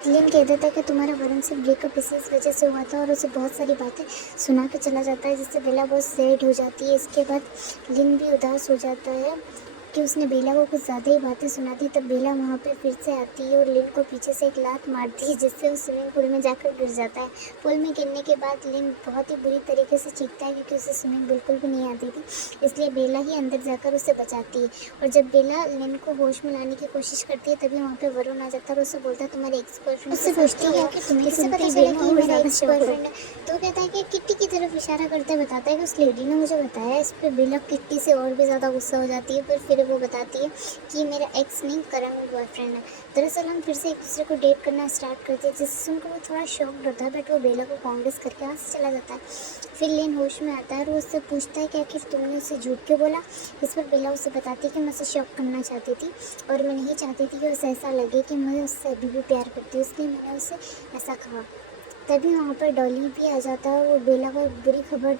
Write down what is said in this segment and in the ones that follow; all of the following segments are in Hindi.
लिन कह देता है कि तुम्हारा वरुण से ब्रेकअप इसी वजह से हुआ था और उसे बहुत सारी बातें सुना के चला जाता है, जिससे बेला बहुत सैड हो जाती है। इसके बाद लिन भी उदास हो जाता है कि उसने बेला को कुछ ज़्यादा ही बातें सुना दी। तब बेला वहाँ पे फिर से आती है और लिन को पीछे से एक लात मारती है, जिससे वो स्विमिंग पूल में जाकर गिर जाता है। पूल में गिरने के बाद लिन बहुत ही बुरी तरीके से चीखता है क्योंकि उसे स्विमिंग बिल्कुल भी नहीं आती थी, इसलिए बेला ही अंदर जाकर उसे बचाती है। और जब बेला लिन को होश में लाने की कोशिश करती है तभी वहाँ पे वरुण आ जाता है और उसे बोलता है तुम्हारे एक्स बॉयफ्रेंड उससे पूछती है कि तुम्हें कैसे पता चला कि मेरा एक्स बॉयफ्रेंड है। तो कहता है कि किट्टी की तरफ इशारा करते बताता है कि उस लेडी ने मुझे बताया। इस पर बेला किट्टी से और भी ज़्यादा गुस्सा हो जाती है, फिर वो बताती है कि मेरा एक्स नहीं करण बॉयफ्रेंड है। दरअसल हम फिर से एक दूसरे को डेट करना स्टार्ट करते हैं, जिससे सुनकर वो थोड़ा शॉक्ड होता है, बट वो बेला को कांग्रेस करके वहाँ से चला जाता है। फिर लिन होश में आता है और वो उससे पूछता है कि आखिर तुमने उसे झूठ क्यों बोला। इस पर बेला उसे बताती है कि मैं उसे शॉक करना चाहती थी और मैं नहीं चाहती थी कि उसे ऐसा लगे कि मैं उससे अभी भी प्यार करती हूँ, इसलिए मैंने उसे ऐसा कहा। तभी वहाँ पर डॉली भी आ जाता है और वो बेला को एक बुरी खबर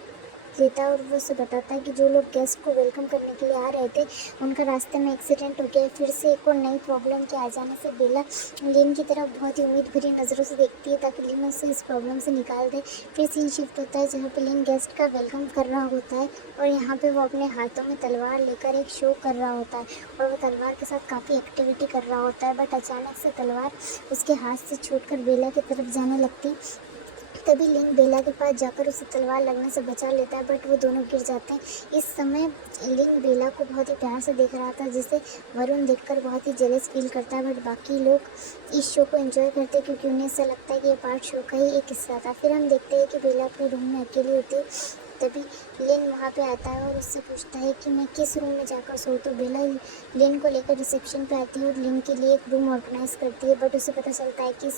देता है और वो उसे बताता है कि जो लोग गेस्ट को वेलकम करने के लिए आ रहे थे उनका रास्ते में एक्सीडेंट हो गया है। फिर से एक और नई प्रॉब्लम के आ जाने से बेला लिन की तरफ बहुत ही उम्मीद भरी नज़रों से देखती है ताकि लिन उसे इस प्रॉब्लम से निकाल दे। फिर सीन शिफ्ट होता है जहाँ पे लिन गेस्ट का वेलकम कर रहा होता है और यहाँ पे वो अपने हाथों में तलवार लेकर एक शो कर रहा होता है और वो तलवार के साथ काफ़ी एक्टिविटी कर रहा होता है, बट अचानक से तलवार उसके हाथ से छूटकर बेला की तरफ जाने लगती। तभी लिन बेला के पास जाकर उसे तलवार लगने से बचा लेता है, बट वो दोनों गिर जाते हैं। इस समय लिन बेला को बहुत ही प्यार से देख रहा था, जिसे वरुण देखकर बहुत ही जेलस फील करता है, बट बाकी लोग इस शो को एंजॉय करते हैं क्योंकि उन्हें ऐसा लगता है कि ये पार्ट शो का ही एक हिस्सा था। फिर हम देखते हैं कि बेला अपने रूम में अकेली होती है। तभी लिन वहाँ पे आता है और उससे पूछता है कि मैं किस रूम में जाकर सोऊं। तो बेला लिन को लेकर रिसेप्शन पे आती है और लिन के लिए एक रूम ऑर्गेनाइज करती है, बट उसे पता चलता है कि इस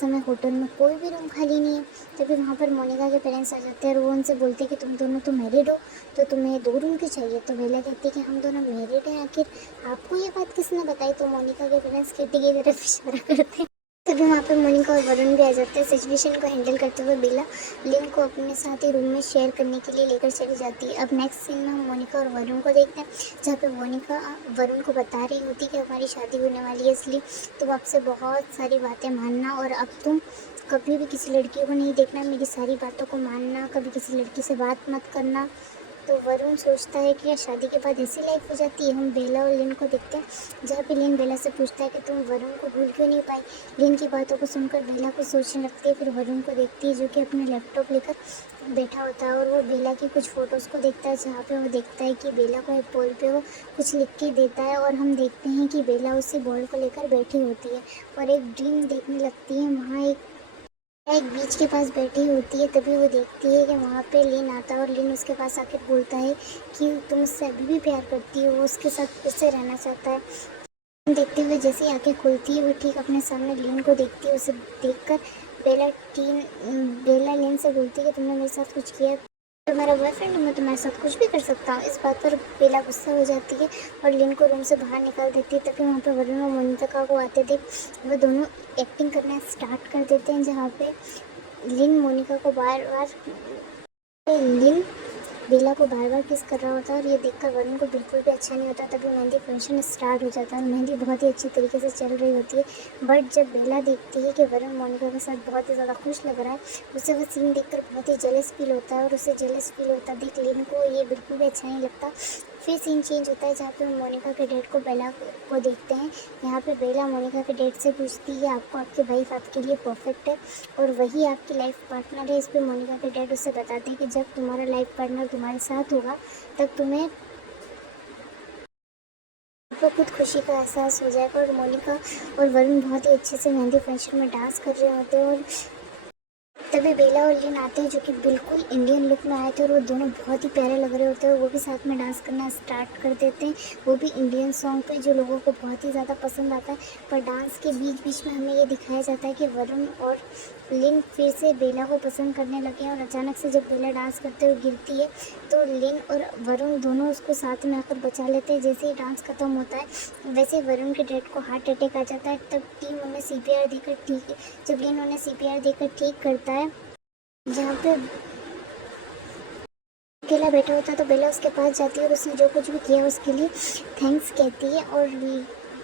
समय होटल में कोई भी रूम खाली नहीं है। तभी वहाँ पर मोनिका के पेरेंट्स आ जाते हैं और वो उनसे बोलते हैं कि तुम दोनों तो मैरिड हो तो तुम्हें 2 रूम क्यों चाहिए। तो बेला कहती है कि हम दोनों मैरिड हैं, आखिर आपको ये बात किसने बताई। तो मोनिका के पेरेंट्स किट्टी की तरफ इशारा करते हैं। तभी वहाँ पर मोनिका और वरुण भी आ जाते हैं। सिचुएशन को हैंडल करते हुए बेला लिन को अपने साथ ही रूम में शेयर करने के लिए लेकर चली जाती है। अब नेक्स्ट सीन में हम मोनिका और वरुण को देखते हैं, जहाँ पे मोनिका वरुण को बता रही होती है कि हमारी शादी होने वाली है, इसलिए तुम आपसे बहुत सारी बातें मानना और अब तुम कभी भी किसी लड़की को नहीं देखना, मेरी सारी बातों को मानना, कभी किसी लड़की से बात मत करना। तो वरुण सोचता है कि शादी के बाद ऐसी लाइफ हो जाती है। हम बेला और लिन को देखते हैं, जहाँ पे लिन बेला से पूछता है कि तुम वरुण को भूल क्यों नहीं पाई। लिन की बातों को सुनकर बेला को सोचने लगती है, फिर वरुण को देखती है जो कि अपने लैपटॉप लेकर बैठा होता है और वो बेला की कुछ फ़ोटोज़ को देखता है, जहाँ पे वो देखता है कि बेला को एक बोर्ड पे वो कुछ लिख के देता है और हम देखते हैं कि बेला उसी बोर्ड को लेकर बैठी होती है और एक ड्रीम देखने लगती है। वहाँ एक बीच के पास बैठी होती है, तभी वो देखती है कि वहाँ पे लिन आता है और लिन उसके पास आकर बोलता है कि तुम उससे अभी भी प्यार करती हो, वो उसके साथ फिर से रहना चाहता है। देखते हुए जैसे ही आंखें खुलती है वो ठीक अपने सामने लिन को देखती है। उसे देखकर बेला लिन से बोलती है कि तुमने मेरे साथ कुछ किया, तो मेरा बॉयफ्रेंड हूँ, मैं तुम्हारे साथ कुछ भी कर सकता हूँ। इस बात पर बेला गुस्सा हो जाती है और लिन को रूम से बाहर निकाल देती है। तभी वहाँ पे वरुण और मोनिका को आते देख वो दोनों एक्टिंग करना स्टार्ट कर देते हैं, जहाँ पे लिन मोनिका को बार बार लिन बेला को बार बार किस कर रहा होता है और ये देखकर वरुण को बिल्कुल भी अच्छा नहीं होता। तभी मेहंदी फंक्शन स्टार्ट हो जाता है और मेहंदी बहुत ही अच्छी तरीके से चल रही होती है, बट जब बेला देखती है कि वरुण मोनिका के साथ बहुत ही ज़्यादा खुश लग रहा है, उसे वो सीन देखकर बहुत ही जेलस फील होता है और उसे जेलस फील होता देख लिन को ये बिल्कुल भी अच्छा नहीं लगता। फिर सीन चेंज होता है जहाँ पे मोनिका के डेट को बेला को देखते हैं। यहाँ पे बेला मोनिका के डेट से पूछती है आपको आपकी वाइफ आपके लिए परफेक्ट है और वही आपकी लाइफ पार्टनर है। इस पर मोनिका के डैड उससे बताते हैं कि जब तुम्हारा लाइफ पार्टनर तुम्हारे साथ होगा तब तुम्हें आपको खुद खुशी का एहसास हो जाएगा। और मोनिका और वरुण बहुत ही अच्छे से मेहंदी फंक्शन में डांस कर रहे होते हैं और तभी बेला और लिन आते हैं जो कि बिल्कुल इंडियन लुक में आए थे और वो दोनों बहुत ही प्यारे लग रहे होते हैं। वो भी साथ में डांस करना स्टार्ट कर देते हैं, वो भी इंडियन सॉन्ग पे जो लोगों को बहुत ही ज़्यादा पसंद आता है। पर डांस के बीच बीच में हमें ये दिखाया जाता है कि वरुण और लिन फिर से बेला को पसंद करने लगे हैं और अचानक से जब बेला डांस करते हुए गिरती है तो लिन और वरुण दोनों उसको साथ में आकर बचा लेते हैं। जैसे ही डांस खत्म होता है वैसे वरुण के डैड को हार्ट अटैक आ जाता है। तब टीम उन्हें सीपीआर देकर ठीक जब लिन उन्हें सीपीआर देकर ठीक करता है, जहाँ पे अकेला बैठा होता है तो बेला उसके पास जाती है और उसने जो कुछ भी किया उसके लिए थैंक्स कहती है और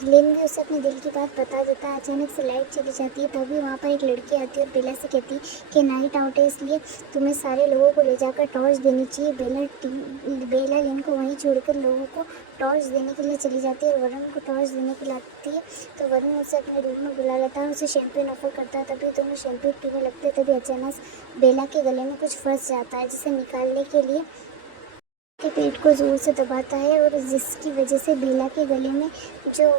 लिन भी उसे अपने दिल की बात बता देता है। अचानक से लाइट चली जाती है, तभी वहाँ पर एक लड़की आती है और बेला से कहती है कि नाइट आउट है, इसलिए तुम्हें सारे लोगों को ले जाकर टॉर्च देनी चाहिए। बेला लिन को वहीं छोड़कर लोगों को टॉर्च देने के लिए चली जाती है और वरुण को टॉर्च देने के लिए आती है। तो वरुण उसे अपने रूम में बुला लेता है, उसे शैम्पेन ऑफर करता है। तभी दोनों शैम्पेन पीने लगते हैं। तभी अचानक बेला के गले में कुछ फंस जाता है, जिसे निकालने के लिए के पेट को जोर से दबाता है और जिसकी वजह से बेला के गले में जो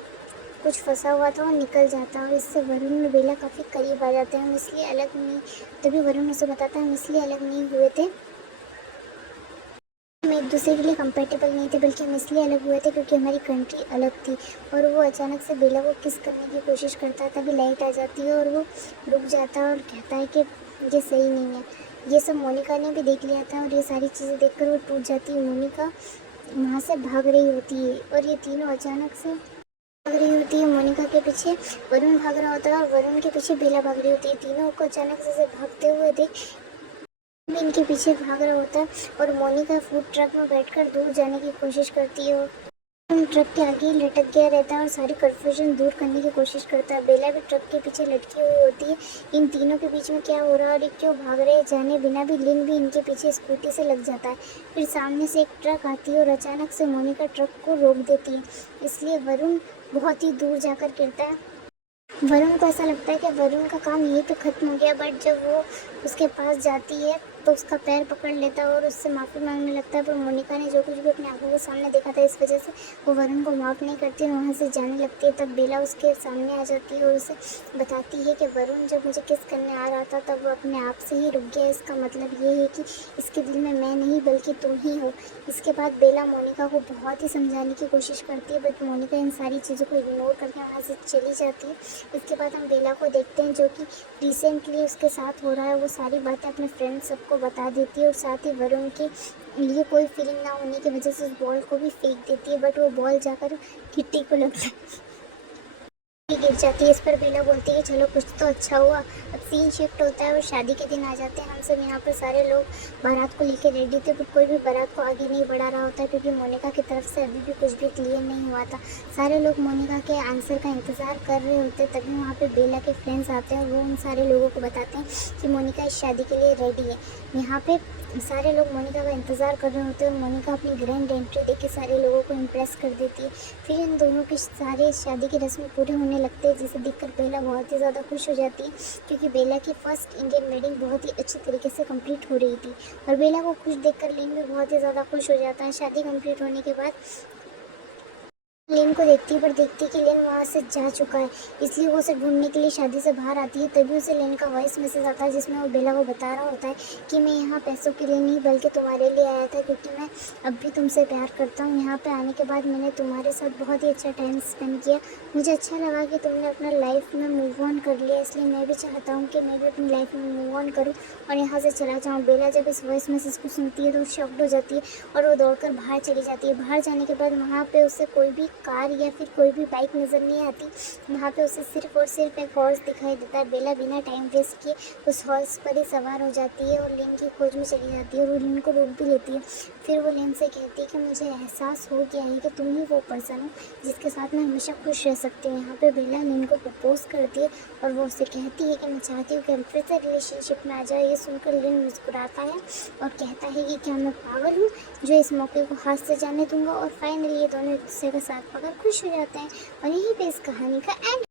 कुछ फंसा हुआ था वो निकल जाता है और इससे वरुण और बेला काफ़ी करीब आ जाते हैं। हम इसलिए अलग नहीं, तभी वरुण उसे बताता है हम इसलिए अलग नहीं हुए थे, हम एक दूसरे के लिए कंपेटेबल नहीं थे, बल्कि हम इसलिए अलग हुए थे क्योंकि हमारी कंट्री अलग थी। और वो अचानक से बेला को किस करने की कोशिश करता है, तभी लाइट आ जाती है और वो रुक जाता है और कहता है कि ये सही नहीं है। ये सब मोनिका ने भी देख लिया था और ये सारी चीज़ें देखकर वो टूट जाती है। मोनिका वहाँ से भाग रही होती है और ये तीनों अचानक से भाग रही होती है। मोनिका के पीछे वरुण भाग रहा होता है और वरुण के पीछे बेला भाग रही होती है। तीनों को अचानक से भागते हुए देख भी इनके पीछे भाग रहा होता है और मोनिका फूड ट्रक में बैठकर दूर जाने की कोशिश करती है। ट्रक के आगे ही लटक गया रहता है और सारी कन्फ्यूजन दूर करने की कोशिश करता है। बेला भी ट्रक के पीछे लटकी हुई होती है। इन तीनों के बीच में क्या हो रहा है और ये क्यों भाग रहे हैं जाने बिना भी लिन भी इनके पीछे स्कूटी से लग जाता है। फिर सामने से एक ट्रक आती है और अचानक से मोनिका ट्रक को रोक देती है, इसलिए वरुण बहुत ही दूर जाकर गिरता है। वरुण को ऐसा लगता है कि वरुण का काम यहीं पे ख़त्म हो गया, बट जब वो उसके पास जाती है तो उसका पैर पकड़ लेता है और उससे माफ़ी मांगने लगता है। पर मोनिका ने जो कुछ भी अपनी आंखों के सामने देखा था, इस वजह से वो वरुण को माफ़ नहीं करती और वहाँ से जाने लगती है। तब बेला उसके सामने आ जाती है और उसे बताती है कि वरुण जब मुझे किस करने आ रहा था तब वो अपने आप से ही रुक गया। इसका मतलब ये है कि इसके दिल में मैं नहीं बल्कि तुम ही हो। इसके बाद बेला मोनिका को बहुत ही समझाने की कोशिश करती है, बट मोनिका इन सारी चीज़ों को इग्नोर करके वहाँ से चली जाती है। इसके बाद हम बेला को देखते हैं जो कि रिसेंटली उसके साथ हो रहा है वो सारी बातें अपने फ्रेंड्स सबको बता देती है और साथ ही वरुण के लिए कोई फीलिंग ना होने की वजह से उस बॉल को भी फेंक देती है, बट वो बॉल जाकर किट्टी को लगता है, गिर जाती है। इस पर बेला बोलती है चलो कुछ तो अच्छा हुआ। अब सीन शिफ्ट होता है और शादी के दिन आ जाते हैं। हम सब यहाँ पर सारे लोग बारात को लेकर रेडी थे, बट कोई भी बारात को आगे नहीं बढ़ा रहा होता क्योंकि मोनिका की तरफ से अभी भी कुछ भी क्लियर नहीं हुआ था। सारे लोग मोनिका के आंसर का इंतज़ार कर रहे होते, तभी वहाँ पर बेला के फ्रेंड्स आते हैं और वो उन सारे लोगों को बताते हैं कि मोनिका इस शादी के लिए रेडी है। यहाँ पर सारे लोग मोनिका का इंतज़ार कर रहे होते हैं और मोनिका अपनी ग्रैंड एंट्री देके सारे लोगों को इम्प्रेस कर देती है। फिर इन दोनों की सारे शादी की रस्में पूरे होने लगते हैं, जिसे देखकर बेला बहुत ही ज़्यादा खुश हो जाती है क्योंकि बेला की फर्स्ट इंडियन वेडिंग बहुत ही अच्छी तरीके से कंप्लीट हो रही थी। और बेला को खुश देखकर लिन भी बहुत ही ज़्यादा खुश हो जाता है। शादी कंप्लीट होने के बाद लिन को देखती है, पर देखती है कि लिन वहाँ से जा चुका है, इसलिए वो उसे ढूंढने के लिए शादी से बाहर आती है। तभी उसे लिन का वॉइस मैसेज आता है जिसमें वो बेला को बता रहा होता है कि मैं यहाँ पैसों के लिए नहीं बल्कि तुम्हारे लिए आया था क्योंकि मैं अब भी तुमसे प्यार करता हूँ। यहाँ पे आने के बाद मैंने तुम्हारे साथ बहुत ही अच्छा टाइम स्पेंड किया, मुझे अच्छा लगा कि तुमने अपना लाइफ में मूव ऑन कर लिया, इसलिए मैं भी चाहता हूँ कि मैं भी अपनी लाइफ में मूव ऑन करूँ और यहाँ से चला जाऊँ। बेला जब इस वॉइस मैसेज को सुनती है तो शॉक्ड हो जाती है और वो दौड़कर बाहर चली जाती है। बाहर जाने के बाद वहाँ पर उसे कोई भी कार या फिर कोई भी बाइक नज़र नहीं आती। वहाँ पे उसे सिर्फ और सिर्फ एक हॉर्स दिखाई देता है। बेला बिना टाइम वेस्ट किए उस हॉर्स पर ही सवार हो जाती है और लिन की खोज में चली जाती है और वो लिन को रोक भी लेती है। फिर वो लिन से कहती है कि मुझे एहसास हो गया है कि तुम ही वो पर्सन हो जिसके साथ मैं हमेशा खुश रह सकती हूँ। यहाँ पे बेला लिन को प्रपोज करती है और वो उससे कहती है कि मैं चाहती हूँ कि हम फिर से रिलेशनशिप में आ जाए। ये सुनकर लिन मुस्कुराता है और कहता है कि क्या मैं पागल हूँ जो इस मौके को हाथ से जाने दूंगा। और फाइनली ये दोनों एक दूसरे का साथ पकड़ खुश हो जाते हैं और यहीं पे इस कहानी का एंड